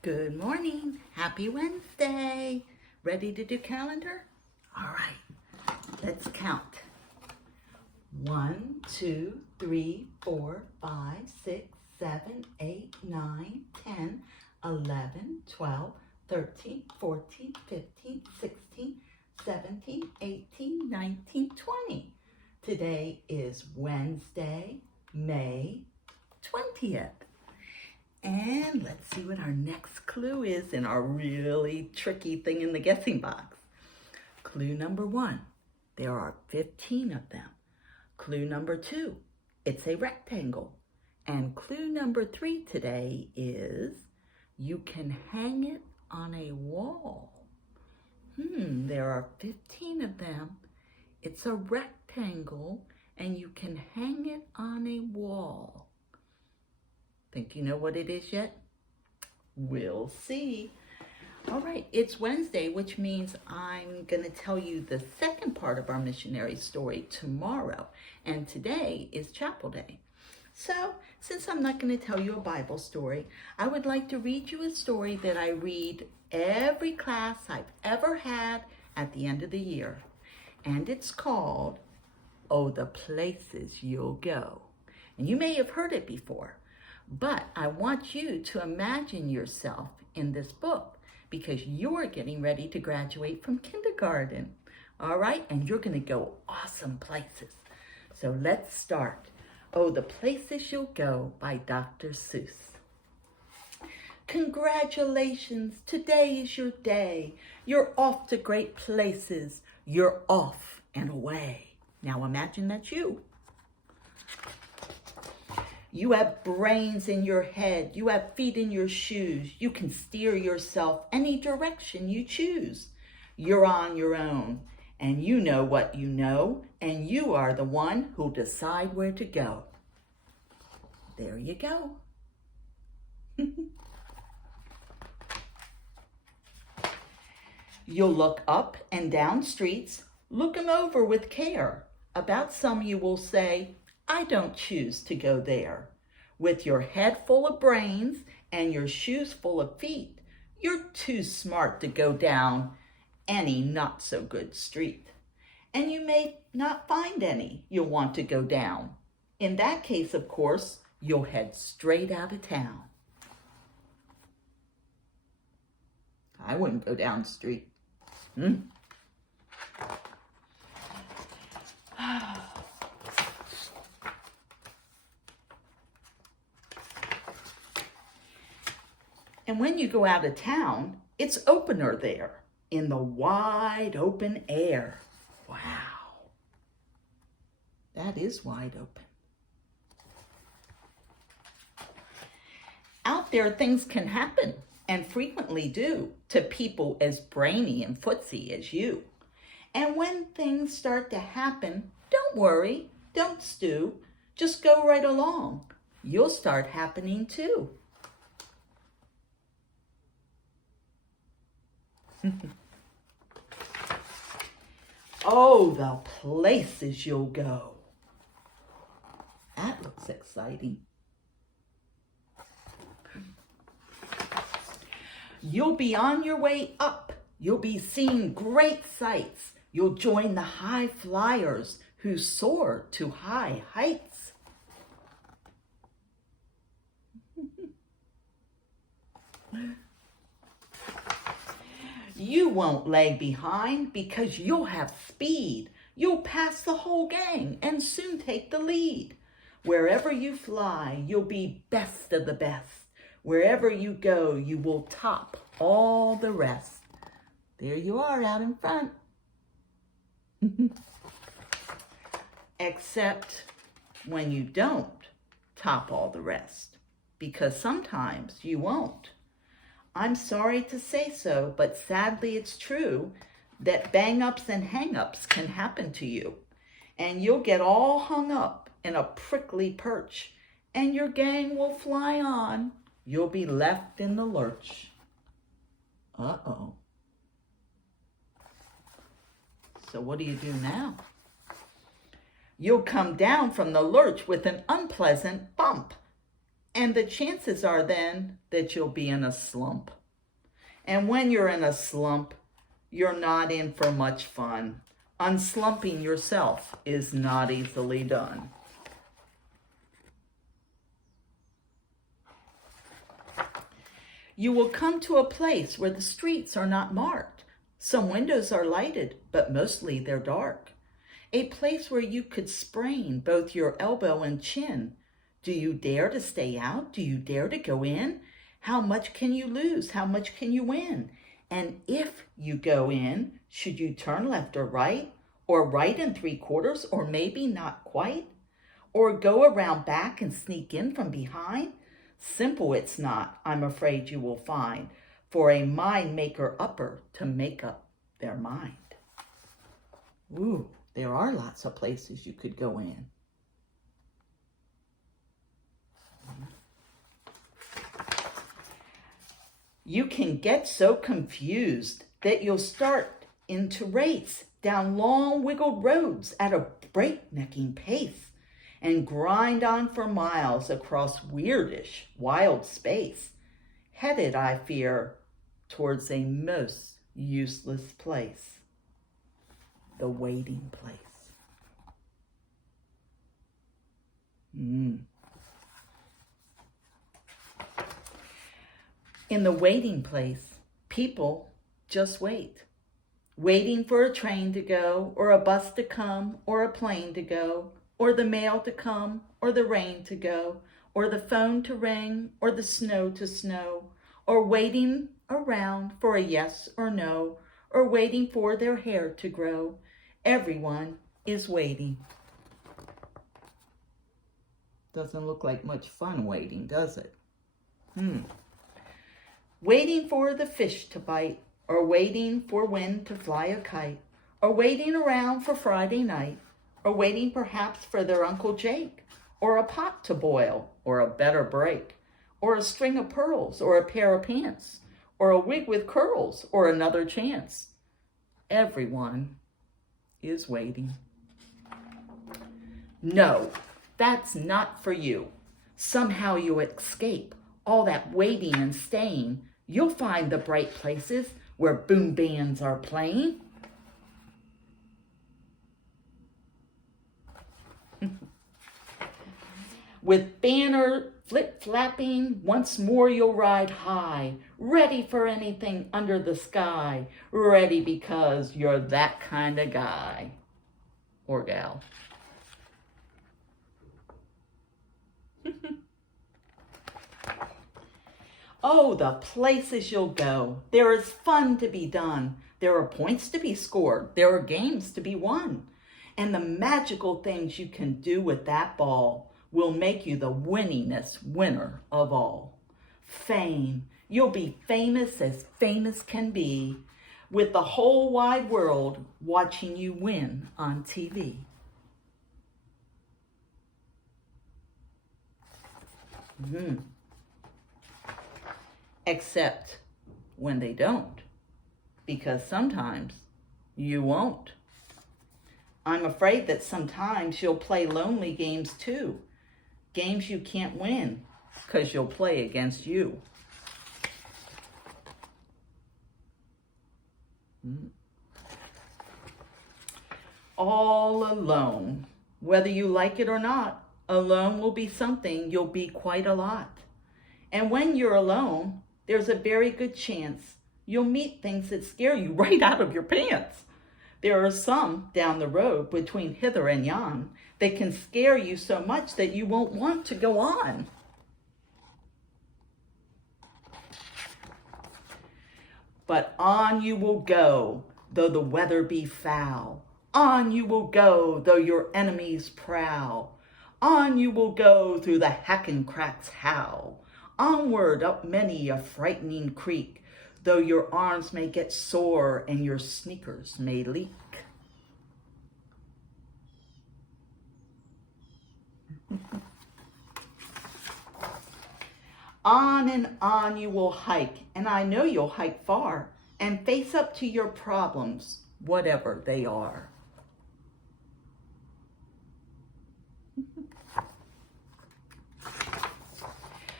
Good morning. Happy Wednesday. Ready to do calendar? All right, let's count. 1, 2, 3, 4, 5, 6, 7, 8, 9, 10, 11, 12, 13, 14, 15, 16, 17, 18, 19, 20. Today is Wednesday, May 20th. And let's see what our next clue is in our really tricky thing in the guessing box. Clue number 1, there are 15 of them. Clue number 2, it's a rectangle. And clue number 3 today is you can hang it on a wall. There are 15 of them. It's a rectangle and you can hang it on a wall. Think you know what it is yet? We'll see. All right, it's Wednesday, which means I'm going to tell you the second part of our missionary story tomorrow. And today is chapel day. So, since I'm not going to tell you a Bible story, I would like to read you a story that I read every class I've ever had at the end of the year. And it's called, Oh, the Places You'll Go. And you may have heard it before. But I want you to imagine yourself in this book because you're getting ready to graduate from kindergarten. All right? And you're going to go awesome places. So let's start. Oh, the Places You'll Go by Dr. Seuss. Congratulations. Today is your day. You're off to great places. You're off and away. Now imagine that's you. You have brains in your head. You have feet in your shoes. You can steer yourself any direction you choose. You're on your own, and you know what you know, and you are the one who'll decide where to go. There you go. You'll look up and down streets. Look 'em over with care. About some you will say, I don't choose to go there. With your head full of brains and your shoes full of feet, you're too smart to go down any not so good street. And you may not find any you'll want to go down. In that case, of course, you'll head straight out of town. I wouldn't go down the street. And when you go out of town, it's opener there in the wide open air. Wow. That is wide open. Out there, things can happen and frequently do to people as brainy and footsy as you. And when things start to happen, don't worry, don't stew, just go right along. You'll start happening too. Oh, the places you'll go. That looks exciting. You'll be on your way up. You'll be seeing great sights. You'll join the high flyers who soar to high heights. You won't lag behind because you'll have speed. You'll pass the whole gang and soon take the lead. Wherever you fly, you'll be best of the best. Wherever you go, you will top all the rest. There you are out in front. Except when you don't top all the rest, because sometimes you won't. I'm sorry to say so, but sadly it's true that bang-ups and hang-ups can happen to you. And you'll get all hung up in a prickly perch, and your gang will fly on. You'll be left in the lurch. Uh-oh. So what do you do now? You'll come down from the lurch with an unpleasant bump. And the chances are then that you'll be in a slump. And when you're in a slump, you're not in for much fun. Unslumping yourself is not easily done. You will come to a place where the streets are not marked. Some windows are lighted, but mostly they're dark. A place where you could sprain both your elbow and chin. Do you dare to stay out? Do you dare to go in? How much can you lose? How much can you win? And if you go in, should you turn left or right? Or right and 3/4, or maybe not quite? Or go around back and sneak in from behind? Simple it's not, I'm afraid you will find, for a mind maker upper to make up their mind. Ooh, there are lots of places you could go in. You can get so confused that you'll start into race down long wiggled roads at a breaknecking pace and grind on for miles across weirdish, wild space, headed, I fear, towards a most useless place, the waiting place. In the waiting place, people just wait. Waiting for a train to go, or a bus to come, or a plane to go, or the mail to come, or the rain to go, or the phone to ring, or the snow to snow, or waiting around for a yes or no, or waiting for their hair to grow. Everyone is waiting. Doesn't look like much fun waiting, does it? Waiting for the fish to bite, or waiting for wind to fly a kite, or waiting around for Friday night, or waiting perhaps for their Uncle Jake, or a pot to boil, or a better break, or a string of pearls, or a pair of pants, or a wig with curls, or another chance. Everyone is waiting. No, that's not for you. Somehow you escape all that waiting and staying. You'll find the bright places where boom bands are playing. With banner flip-flapping, once more you'll ride high, ready for anything under the sky, ready because you're that kind of guy or gal. Oh, the places you'll go. There is fun to be done. There are points to be scored. There are games to be won. And the magical things you can do with that ball will make you the winningest winner of all. Fame. You'll be famous as famous can be, with the whole wide world watching you win on TV. Except when they don't, because sometimes you won't. I'm afraid that sometimes you'll play lonely games too, games you can't win because you'll play against you. All alone, whether you like it or not, alone will be something you'll be quite a lot. And when you're alone, there's a very good chance you'll meet things that scare you right out of your pants. There are some down the road between hither and yon that can scare you so much that you won't want to go on. But on you will go, though the weather be foul. On you will go, though your enemies prowl. On you will go through the Hakken-Kraks howl. Onward up many a frightening creek, though your arms may get sore and your sneakers may leak. On and on you will hike, and I know you'll hike far, and face up to your problems, whatever they are.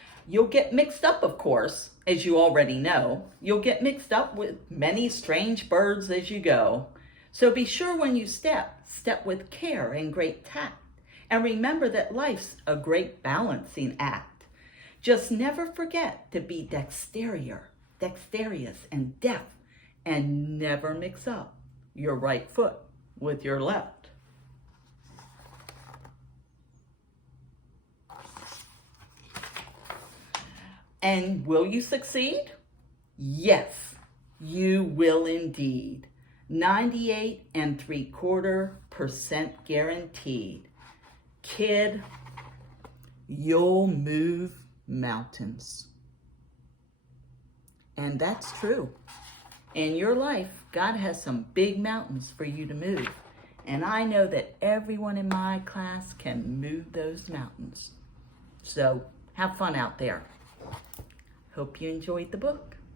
You'll get mixed up, of course, as you already know. You'll get mixed up with many strange birds as you go. So be sure when you step with care and great tact. And remember that life's a great balancing act. Just never forget to be dexterious and deft, and never mix up your right foot with your left. And will you succeed? Yes, you will indeed. 98.75% guaranteed. Kid, you'll move mountains. And that's true. In your life, God has some big mountains for you to move. And I know that everyone in my class can move those mountains. So have fun out there. Hope you enjoyed the book.